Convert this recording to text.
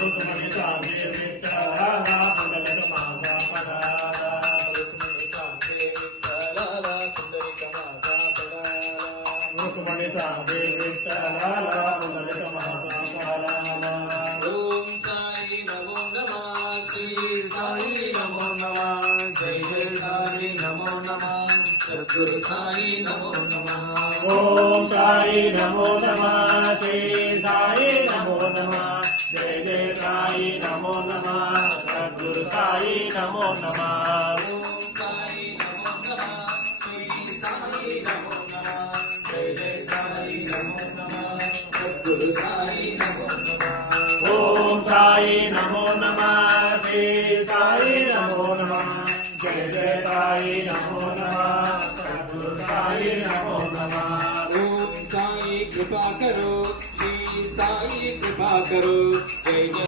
रुक्मिणी साधी विठ्ठलाला पुंडलिक माझा पडाला रुक्मिणी साधी विठ्ठलाला पुंडलिक माझा पडाला रुक्मिणी साधी विठ्ठलाला पुंडलिक माझा पडाला ओम साई नमो नमः श्री साई नमो नमः जय जय साई नमो नमः सद्गुरु साई नमो नमः ओम साई नमो नमः श्री साई नमो नमः जय जय साई नमो नमः सद्गुरु साई नमो नमः ओम साई नमो नमः श्री साई नमो नमः जय जय साई नमो नमः सद्गुरु साई नमो नमः ओम साई नमो नमः श्री साई नमो नमः जय जय साई नमो नमः सद्गुरु साई नमो नमः ओम साई कृपा करो श्री साई कृपा करो जय जय